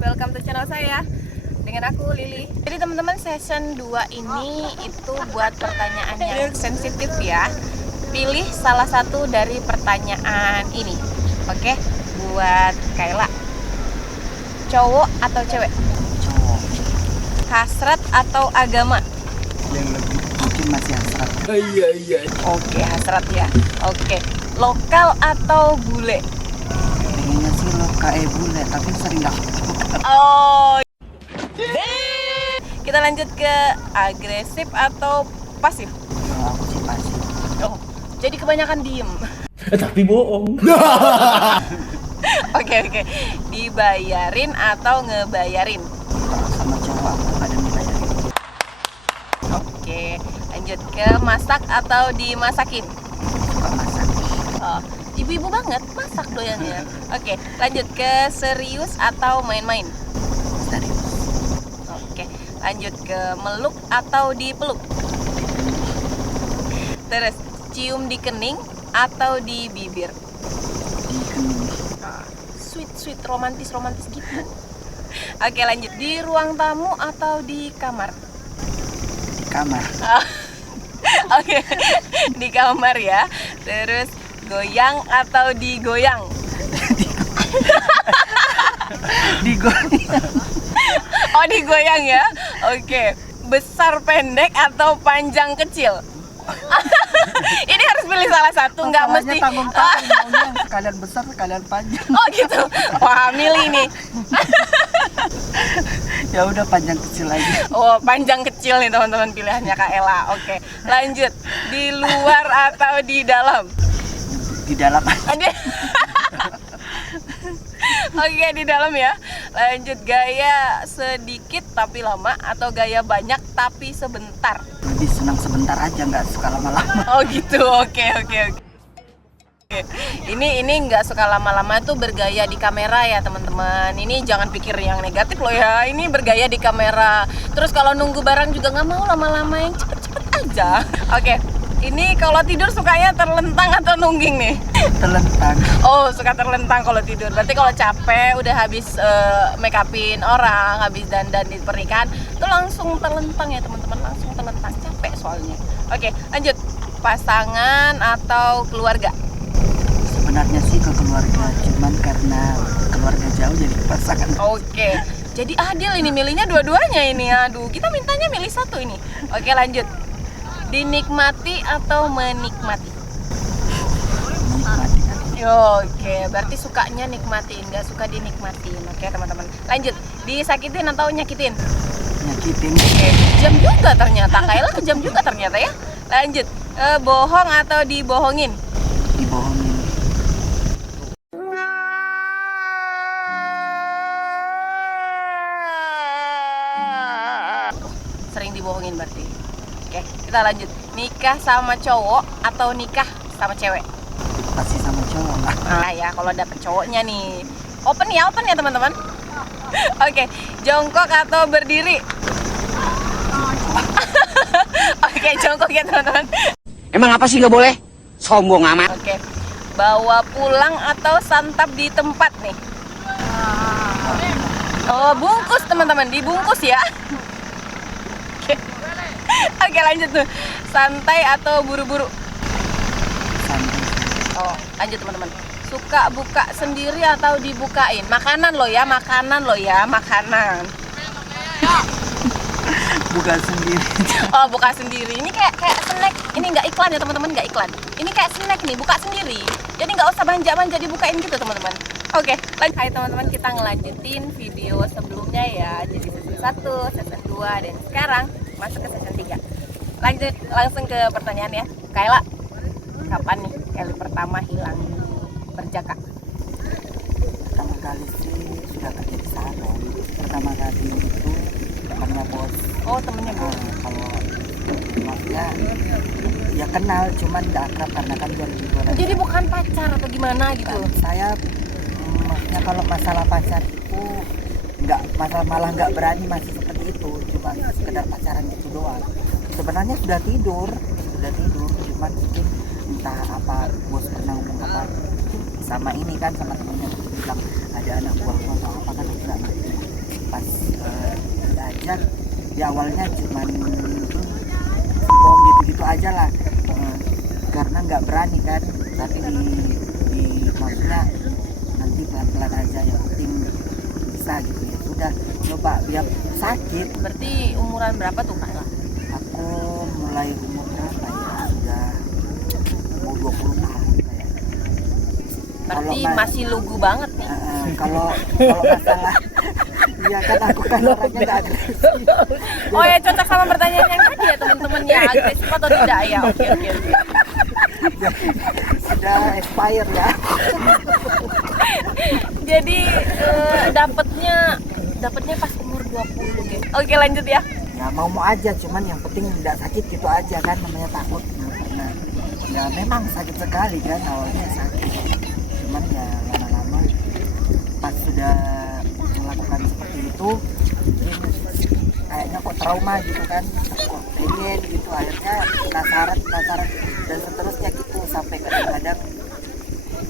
welcome to channel saya dengan aku Lili. Jadi teman-teman, season 2 ini itu buat pertanyaan yang sensitif ya. Pilih salah satu dari pertanyaan ini. Oke, buat Kayla. Cowok atau cewek? Cowok. Hasrat atau agama? Yang lebih mungkin masih hasrat. Iya. Oke, hasrat ya. Oke, lokal atau bule? Pengennya sih lo kayak bule, tapi sering gak. Oh. Kita lanjut ke agresif atau pasif? Kalau aku sih pasif. Oh, jadi kebanyakan diem. Tapi bohong. Oke. Dibayarin atau ngebayarin? Kalau sama cowok aku kadang dibayarin. Oke, lanjut ke masak atau dimasakin? Suka masak. Oh, ibu-ibu banget masak doyannya. Oke, lanjut ke serius atau main-main? Serius. Oke, lanjut ke meluk atau dipeluk? Terus, cium di kening atau di bibir? Di kening. Sweet, romantis gitu. Oke, lanjut. Di ruang tamu atau di kamar? Di kamar. Oke, di kamar ya. Terus, goyang atau digoyang? Digoyang. Oh, digoyang ya. Oke. Besar pendek atau panjang kecil? Ini harus pilih salah satu, nggak mesti. Tanggung maunya yang sekalian besar sekalian panjang. Oh gitu. Wah, milih nih. Ya udah panjang kecil aja. Oh, panjang kecil nih teman-teman pilihannya Kak Ella. Oke, lanjut. Di luar atau di dalam? Di dalam aja. Oke, di dalam ya. Lanjut, gaya sedikit tapi lama atau gaya banyak tapi sebentar? Lebih senang sebentar aja, nggak suka lama-lama. Oh gitu. Oke. Ini nggak suka lama-lama tuh bergaya di kamera ya teman-teman. Ini jangan pikir yang negatif loh ya. Ini bergaya di kamera. Terus kalau nunggu barang juga nggak mau lama-lama, yang cepet-cepet aja. Oke. Ini kalau tidur sukanya terlentang atau nungging nih? Terlentang. Oh, suka terlentang kalau tidur. Berarti kalau capek udah habis make upin orang, habis dandan di pernikahan, itu langsung terlentang ya teman-teman, langsung terlentang, capek soalnya. Oke, lanjut. Pasangan atau keluarga? Sebenarnya sih ke keluarga, cuman karena keluarga jauh jadi pasangan. Oke. Jadi adil ini, milihnya dua-duanya ini. Aduh, kita mintanya milih satu ini. Oke, lanjut. Dinikmati atau menikmati? Menikmati. Oke, berarti sukanya nikmatin, nggak suka dinikmatin. Oke teman-teman, lanjut. Disakitin atau nyakitin? Nyakitin. Oke, kejam juga ternyata. Kayla kejam juga ternyata ya. Lanjut, bohong atau dibohongin? Dibohongin. Sering dibohongin berarti. Oke, kita lanjut. Nikah sama cowok atau nikah sama cewek? Pasti sama cowok lah. Nah ya, kalau dapet cowoknya nih. Open ya teman-teman. Oke, jongkok atau berdiri? Oke, jongkok ya teman-teman. Emang apa sih nggak boleh? Sombong amat. Oke, bawa pulang atau santap di tempat nih? Oh, bungkus teman-teman, dibungkus ya. Oke, lanjut tuh. Santai atau buru-buru? Santai. Oh, lanjut teman-teman. Suka buka sendiri atau dibukain? Makanan lo ya. Buka sendiri. Oh, buka sendiri. Ini kayak snack. Ini nggak iklan ya teman-teman, nggak iklan. Ini kayak snack nih, buka sendiri. Jadi nggak usah manja-manja dibukain gitu teman-teman. Oke, lanjut. Hai teman-teman, kita ngelanjutin video sebelumnya ya. Jadi season 1, season 2, dan sekarang masuk ke season 3. Lanjut langsung ke pertanyaan ya. Kayla, kapan nih kali pertama hilang berjaka? Pertama kali sih sudah kerja di salon. Pertama kali itu temannya bos. Oh, temennya Bu. Kalau maksudnya ya kenal, cuman nggak akrab karena kan dia lebih tua. Jadi bukan pacar atau gimana gitu? Saya maksudnya kalau masalah pacar itu malah nggak berani masih seperti itu, cuma sekedar pacaran itu doang. Sebenarnya sudah tidur, cuman mungkin entah apa bos pernah ngomong apa sama ini kan, sama temennya bilang ada anak buah atau apa kan, aku nggak ngerti. aja di awalnya cuman bohong gitu-gitu aja lah. Karena nggak berani kan, tapi di maksudnya nanti pelan-pelan aja, yang penting bisa gitu ya. Sudah coba biar sakit. Berarti umuran berapa tuh Kak? Aku mulai umur berapa ya, sudah mau 20 tahun kayak. Berarti Kalau masih lugu banget nih. kalau masalah iya kan aku kan orangnya nggak agresif. Oh ya, cocok sama pertanyaan yang tadi ya teman-teman ya, agresif atau tidak ya? Oke. Sudah expire ya. Jadi dapatnya pas umur 20 guys. Oke, lanjut ya. Ya mau aja, cuman yang penting tidak sakit gitu aja kan, namanya takut. Nah, ya memang sakit sekali kan, awalnya sakit, cuman ya lama-lama pas sudah melakukan seperti itu kayaknya kok trauma gitu kan, kok pengen gitu, akhirnya penasaran dan seterusnya gitu sampai kadang-kadang.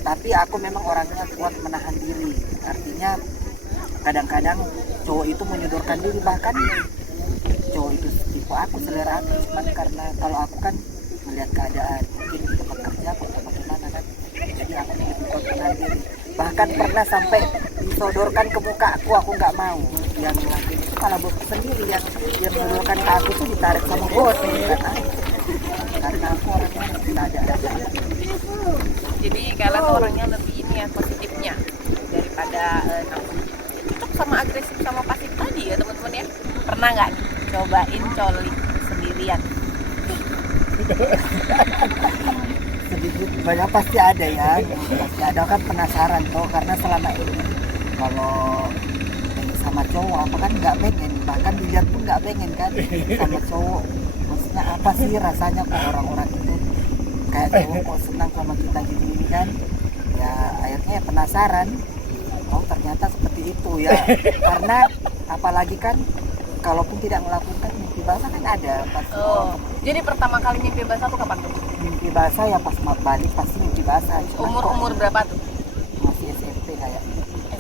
Tapi aku memang orangnya kuat menahan diri, artinya kadang-kadang cowok itu menyodorkan diri, bahkan cowok itu tipe aku, selera aku, cuman karena kalau aku kan melihat keadaan mungkin di tempat kerja atau bagaimana kan, jadi aku lebih kuat menahan diri. Bahkan pernah sampai disodorkan ke muka aku nggak mau, yang lagi itu malah bosku sendiri yang menyodorkan ke aku tuh ditarik sama bos karena aku orangnya tidak ada. Jadi kalian tuh orangnya lebih ini ya, positifnya daripada nafsu. Cocok sama agresif sama pasif tadi ya teman-teman ya. Pernah nggak nih cobain coli sendirian? Sedikit banyak pasti ada ya, pasti ada kan, penasaran tuh, karena selama ini kalau sama cowok apa kan nggak pengen, bahkan dilihat pun nggak pengen kan sama cowok. Maksudnya apa sih rasanya kok orang-orang itu kayak cowok kok senang sama kita gini kan, ya akhirnya penasaran, oh ternyata seperti itu ya. Karena apalagi kan kalaupun tidak melakukan mimpi basah kan ada pas. Jadi pertama kali mimpi basah tuh kapan tuh? Mimpi basah ya pas balik pasti mimpi basah. Umur berapa tuh? Masih SMP kayak.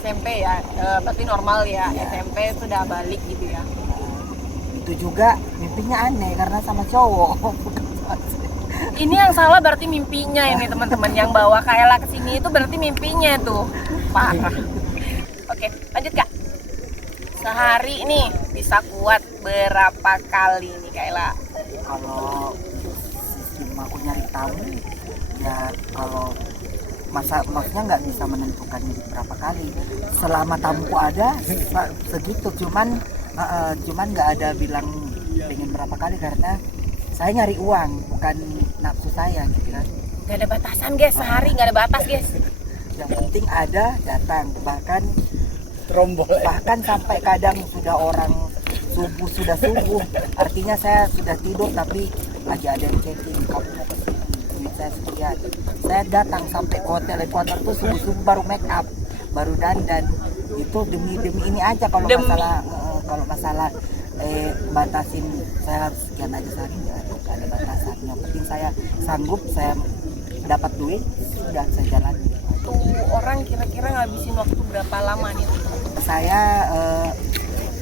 SMP ya, berarti normal ya. Iya. SMP sudah balik gitu ya. Itu juga mimpinya aneh karena sama cowok. Ini yang salah berarti mimpinya ini teman-teman, yang bawa Kayla ke sini itu berarti mimpinya tuh. Parah. Oke, lanjut Kak. Sehari nih bisa kuat berapa kali nih Kayla? Kalau sistem aku nyari tahu ya, kalau maksudnya nggak bisa menentukan berapa kali, selama tamuku ada segitu, cuman nggak ada bilang pengen berapa kali, karena saya nyari uang bukan nafsu saya gitu kan. Gak ada batasan guys, sehari gak ada batas guys. Yang penting ada datang, bahkan sampai kadang sudah orang sudah subuh, artinya saya sudah tidur tapi lagi ada yang chatting, kamu mau kesini, saya sekian, saya datang sampai ke hotel Equator tuh subuh baru make up, baru dandan, itu demi ini aja. Kalau masalah batasin saya harus sekian aja sehari, nggak ada batasan. Yang penting saya sanggup, saya dapat duit, sudah saya jalani. Tuh orang kira-kira ngabisin waktu berapa lama nih? Saya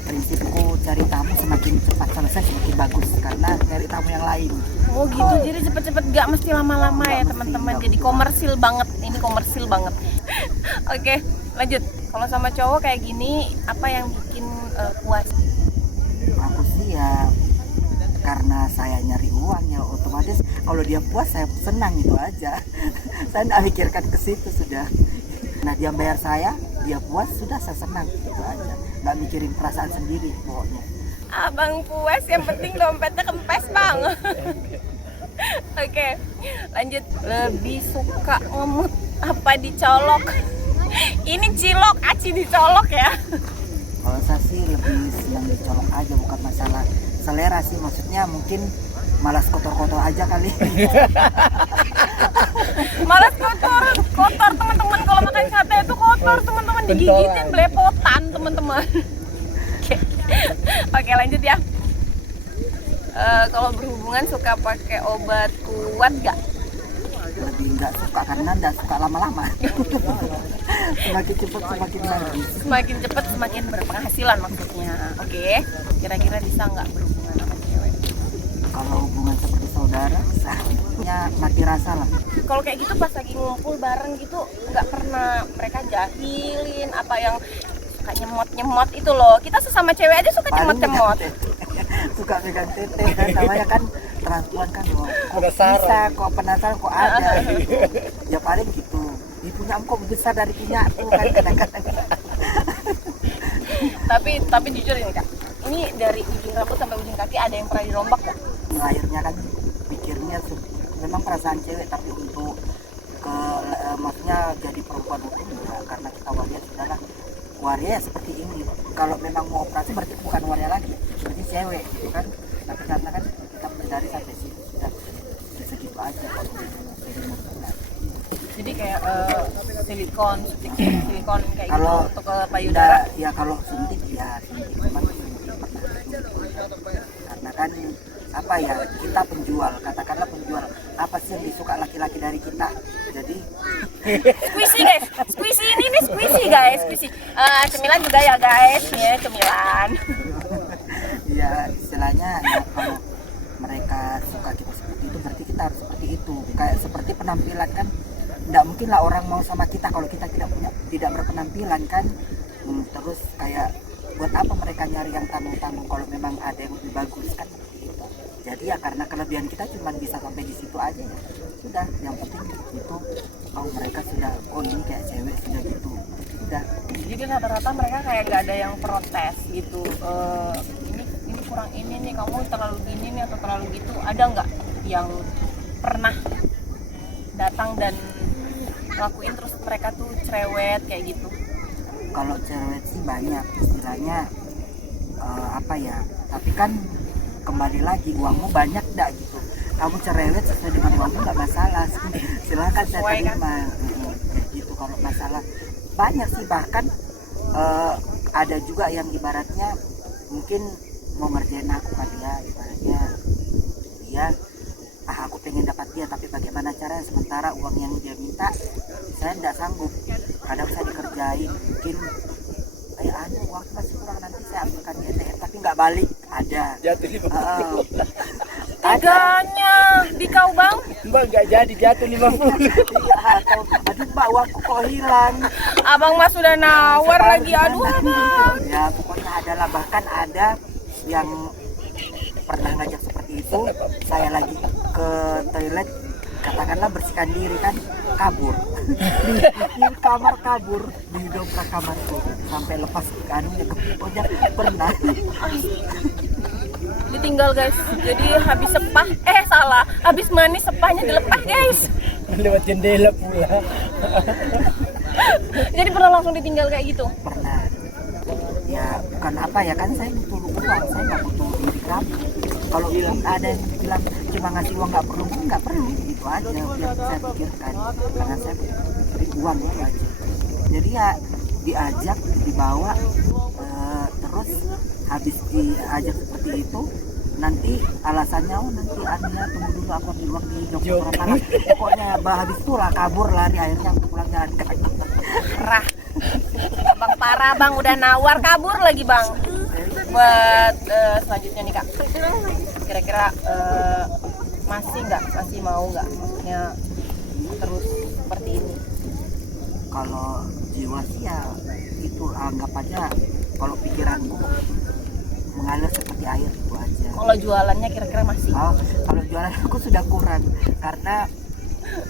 prinsipku cari tamu semakin cepat selesai semakin bagus, karena cari tamu yang lain. Oh gitu, jadi cepet-cepet gak mesti lama-lama ya teman-teman. Jadi komersil banget, ini komersil banget. Oke, lanjut. Kalau sama cowok kayak gini, apa yang bikin puas? Aku sih ya karena saya nyari uang ya, otomatis kalau dia puas saya senang, itu aja. Saya nggak pikirkan ke situ sudah. Nah dia bayar saya, dia puas, sudah saya senang, itu aja. Nggak mikirin perasaan sendiri pokoknya. Abang puas, yang penting dompetnya kempes bang. Oke, lanjut. Lebih suka ngemut apa dicolok? Ini cilok, aci dicolok ya. Kalau saya sih lebih senang dicolok aja, bukan masalah selera sih, maksudnya mungkin malas kotor-kotor aja kali. Malas kotor teman-teman, kalau makan sate itu kotor teman-teman, digigitin belepotan teman-teman. Oke, lanjut ya. Kalau berhubungan suka pakai obat kuat gak? Lebih nggak suka karena nggak suka lama-lama. Semakin cepat semakin bagus. Semakin cepat semakin berpenghasilan maksudnya. Oke, kira-kira bisa nggak berhubungan sama cewek? Kalau hubungan seperti saudara, seharusnya mati rasa lah. Kalau kayak gitu pas lagi ngumpul bareng gitu, nggak pernah mereka jahilin apa yang suka nyemot itu loh. Kita sesama cewek aja suka Paling nyemot. megang tete. Suka megang tete kan, namanya kan transpuan kan, kok Penasaran. bisa, kok penasaran, kok ada gitu. Ya paling gitu. Punya kok besar dari punya aku kan kadang-kadang. Tapi jujur ini Kak, ini dari ujung rambut sampai ujung kaki ada yang pernah dirombak nggak? Akhirnya kan pikirnya memang perasaan cewek, tapi untuk maksudnya jadi perempuan itu enggak, karena kita waria sudahlah, waria ya seperti ini. Kalau memang mau operasi berarti bukan waria lagi, berarti cewek gitu kan. Tapi karena kan kita berdari sampai situ sudah segitu aja. Jadi kayak silikon, suntik silikon kayak Kalau gitu untuk ke payudara. ya kalau suntik ya suntik memang suntik karena kan apa ya, kita penjual, katakanlah penjual, apa sih yang disuka laki-laki dari kita, jadi Squishy guys, squishy ini nih squishy guys, squishy. Cemilan juga ya guys, ya cemilan. ya istilahnya ya, kalau mereka suka kita seperti itu berarti kita harus seperti itu, kayak seperti penampilan kan. Nggak mungkin lah orang mau sama kita kalau kita tidak berpenampilan kan. Terus kayak buat apa mereka nyari yang tanggung-tanggung kalau memang ada yang lebih bagus kan, seperti itu. Jadi ya karena kelebihan kita cuma bisa sampai di situ aja ya. Sudah, yang penting itu mereka sudah ini kayak cewek sudah gitu. Sudah. Jadi rata-rata mereka kayak nggak ada yang protes gitu. Ini kurang ini nih, kamu terlalu gini nih atau terlalu gitu. Ada nggak yang pernah datang dan lakuin terus mereka tuh cerewet kayak gitu? Kalau cerewet sih banyak, istilahnya apa ya, tapi kan kembali lagi uangmu banyak enggak gitu, kamu cerewet sesuai dengan uangmu nggak masalah, silakan saya Sesuai, kan? terima. Kayak gitu. Kalau masalah banyak sih, bahkan ada juga yang ibaratnya mungkin mau ngerjain aku kali ya, ibaratnya dia aku pengen dapat dia, tapi bagaimana caranya, sementara uang yang dia minta saya tidak sanggup. Kadang saya dikerjain, mungkin uang masih kurang, nanti saya ambilkan di ATM tapi nggak balik, ada. Jatuh 50. Teganya di kau bang? Mbak nggak jadi jatuh 50. Iya, atau aduh mbak uangku kok hilang. Abang mas sudah nawar lagi, aduh abang. Ya pokoknya adalah, bahkan ada yang pernah ngajak seperti itu, saya lagi ke toilet, katakanlah bersihkan diri kan, kabur di kamar, kabur di dobrak kamarku sampai lepas anunya, pokoknya pernah. Ditinggal guys, jadi habis sepah, habis manis sepahnya dilepas guys. Lewat jendela pula. Jadi pernah langsung ditinggal kayak gitu? Pernah. Ya bukan apa ya, kan saya butuh uang, saya nggak butuh diri kamu. Kalau ada yang bilang cuma ngasih uang nggak perlu, itu aja yang saya pikirkan, karena saya butuh uang itu aja. Jadi ya diajak, dibawa, terus habis diajak seperti itu, nanti alasannya nanti Ania tunggu dulu aku ambil uang di dokter Rapala. Pokoknya habis itu lah kabur, lari, akhirnya aku pulang jalan kaki. Kerah. Abang parah bang, udah nawar kabur lagi bang. Buat selanjutnya nih kak, kira-kira masih mau nggak, maksudnya terus seperti ini? Kalau jiwa sih ya itu anggap aja, kalau pikiranku mengalir seperti air itu aja. Kalau jualannya kira-kira masih? Kalau jualan aku sudah kurang, karena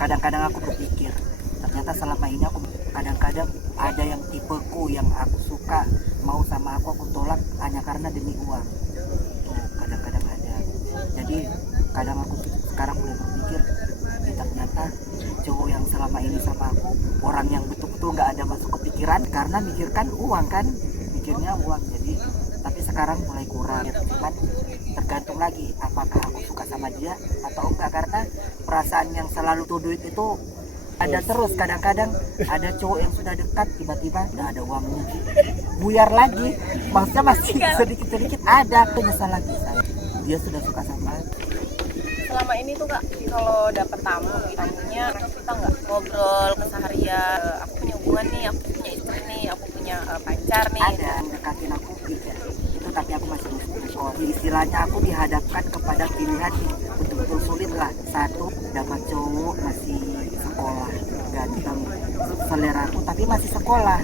kadang-kadang aku berpikir ternyata selama ini aku kadang-kadang ada yang tipeku yang aku suka, mau sama aku tolak hanya karena demi uang. Itu kadang-kadang ada. Jadi kadang aku sekarang mulai berpikir, ternyata cowok yang selama ini sama aku orang yang betul-betul nggak ada masuk ke pikiran, karena mikirkan uang kan, mikirnya uang. Jadi tapi sekarang mulai kurang, cuman tergantung lagi apakah aku suka sama dia atau enggak, karena perasaan yang selalu tuh duit itu ada terus. Kadang-kadang ada cowok yang sudah dekat tiba-tiba nggak ada uangnya, buyar lagi, maksudnya masih sedikit-sedikit ada, menyesal lagi saya, dia sudah suka sama aku. Selama ini tuh kak, kalau dapet tamunya kita nggak ngobrol keseharian, aku punya hubungan nih, aku punya istri nih, aku punya pacar nih. Ada yang dekatin aku tiga itu, tapi aku masih musuh. Istilahnya aku dihadapkan kepada pilihan betul-betul sulit lah. Satu, dapat cowok masih sekolah, ganteng, selera aku tapi masih sekolah,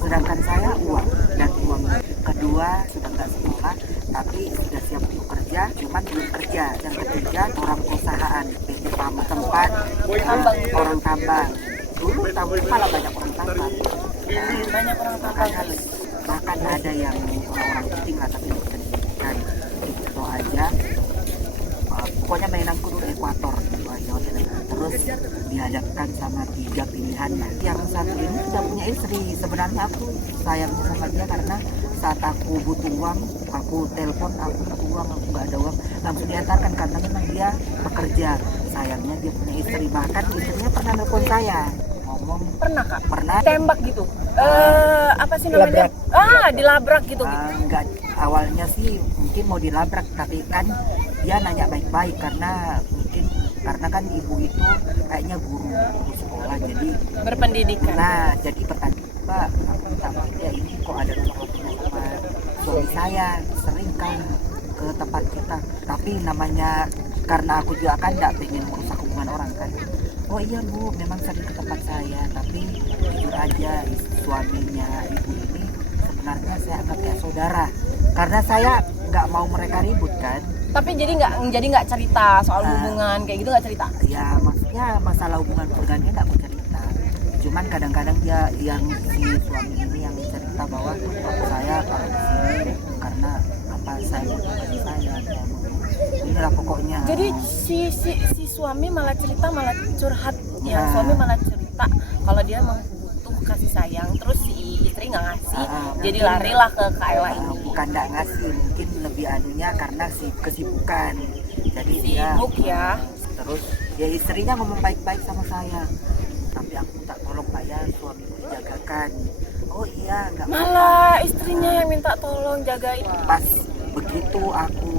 sedangkan saya uang dan uang. Kedua, sudah nggak sekolah tapi sudah siap untuk kerja, cuman belum kerja. Dan ketiga, orang perusahaan PT Pama, tempat orang tambang. Dulu tambang malah banyak orang tambang. Banyak orang tambang. Bahkan ada yang orang penting lah tapi tidak bisa disebutkan. Itu aja. Pokoknya mainanku dulu Ekuator gitu aja. Terus dihadapkan sama tiga pilihan. Nah, yang satu ini sudah punya istri. Sebenarnya aku sayang sama dia karena saat aku butuh uang, aku telepon, aku butuh uang, aku nggak ada uang, langsung diantarkan karena memang dia bekerja. Sayangnya dia punya istri, bahkan istrinya pernah nelfon saya ngomong. Pernah kak? Pernah. Tembak gitu? Apa sih namanya? Dilabrak gitu. Enggak, awalnya sih mungkin mau dilabrak, tapi kan dia nanya baik-baik karena kan ibu itu kayaknya guru sekolah, jadi Berpendidikan. nah jadi pertanyaan, Pak, aku minta maaf ya, ini kok ada nomor teleponnya sama suami saya, sering kan ke tempat kita, tapi namanya karena aku juga kan nggak pengen merusak hubungan orang kan. Oh iya Bu, memang sering ke tempat saya, tapi jujur aja suaminya ibu ini sebenarnya saya anggap kayak saudara, karena saya nggak mau mereka ribut kan. Tapi jadi nggak cerita soal hubungan kayak gitu, nggak cerita? Ya maksudnya masalah hubungan keluarganya nggak mau cerita, cuman kadang-kadang dia yang si suami ini yang cerita bahwa saya kalau di sini karena apa, saya butuh saya, inilah pokoknya. Jadi si suami malah cerita, malah curhat ya. Nah. Suami malah cerita kalau dia emang butuh kasih sayang, terus si istri nggak ngasih, jadi larilah ke Kayla ini. Bukan nggak ngasih, mungkin lebih anunya karena si kesibukan, jadi dia Sibuk ya. terus ya istrinya ngomong baik-baik sama saya, tapi aku minta tolong Pak ya, suamiku dijagakan. Oh iya, nggak apa-apa. Malah istrinya yang minta tolong jagain. Pas begitu aku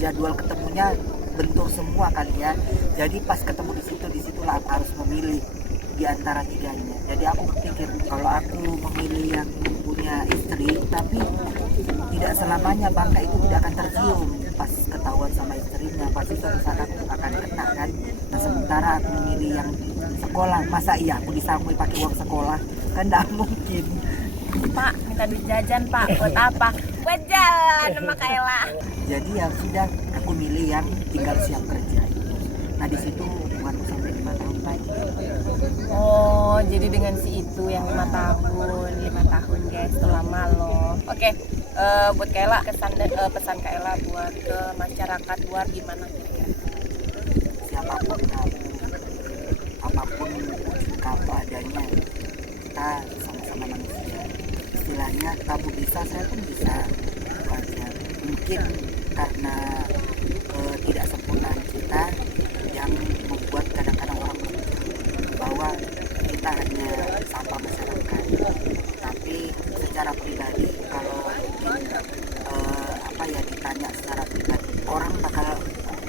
jadwal ketemunya bentur semua kali ya, jadi pas ketemu disitulah aku harus memilih di antara tiganya. Jadi aku berpikir kalau aku memilih yang punya istri, tapi tidak selamanya bangka itu tidak akan tercium. Pas ketahuan sama istrinya pasti suatu saat aku akan kena kan. Nah sementara aku memilih yang sekolah, masa iya aku disangkui pakai uang sekolah, kan tidak mungkin. Pak, minta duit jajan Pak, buat apa? Buat jalan sama Kayla. Jadi ya sudah, aku milih yang tinggal siap kerja. Nah di situ hubunganku sampai 5 tahun lagi. Oh, jadi dengan si itu yang 5 tahun guys, itu lama loh. Oke, buat Kayla pesan Kayla buat ke masyarakat luar gimana kira-kira? Siapapun kamu, apapun kamu adanya, kita sama-sama manusia. Istilahnya kamu bisa, saya pun bisa. Aja. Mungkin karena ketidaksempurnaan kita yang membuat kadang-kadang orang berpikir bahwa kita hanya sampah masyarakat. Tapi secara pribadi kalau mungkin ditanya secara pribadi, orang bakal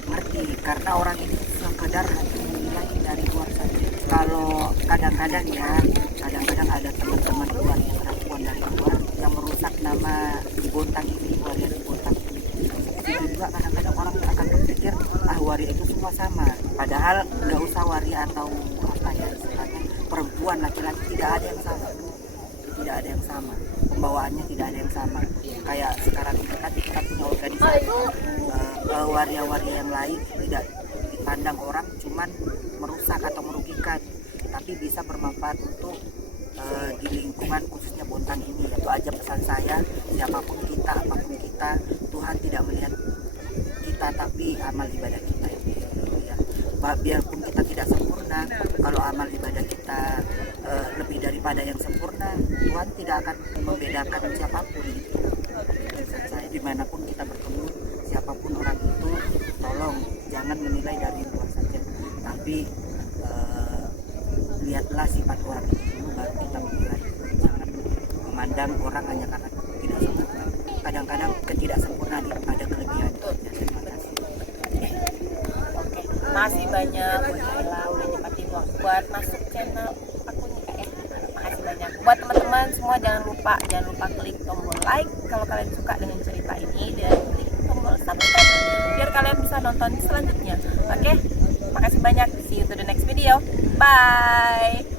ngerti karena orang ini sekedar hanya menilai dari luar saja. Kalau kadang-kadang ada teman-teman luar yang perempuan dari luar yang merusak nama Bontang ini, waria di Bontang ini. Itu juga kadang-kadang orang akan berpikir waria itu semua sama. Padahal nggak usah waria atau istilahnya perempuan, laki-laki, tidak ada yang sama. Tidak ada yang sama. Pembawaannya tidak ada yang sama. Kayak sekarang ini kan kita punya organisasi waria-waria yang lain tidak dipandang orang cuman merusak atau merugikan, tapi bisa bermanfaat untuk di lingkungan khususnya Bontang ini. Itu aja pesan saya, siapapun kita, apapun kita, Tuhan tidak melihat kita tapi amal ibadah kita itu ya. Biarpun kita tidak sempurna, kalau amal ibadah kita lebih daripada yang sempurna, Tuhan tidak akan membedakan siapapun itu. Pesan saya, dimanapun kita bertemu, siapapun orang itu, tolong jangan menilai dari luar saja, tapi lihatlah sifat orang itu dulu baru kita menilai. Jangan memandang orang hanya karena tidak sempurna. Kadang-kadang ketidaksempurnaan itu ada kelebihan. Terima kasih. Oke, masih banyak buat Kayla udah nyempatin waktu buat masuk channel aku nih Kak ya. Makasih buat teman-teman semua jangan lupa klik tombol like kalau kalian suka dengan cerita ini, dan klik tombol subscribe biar kalian bisa nonton selanjutnya. Oke, makasih banyak, see you to the next video, bye.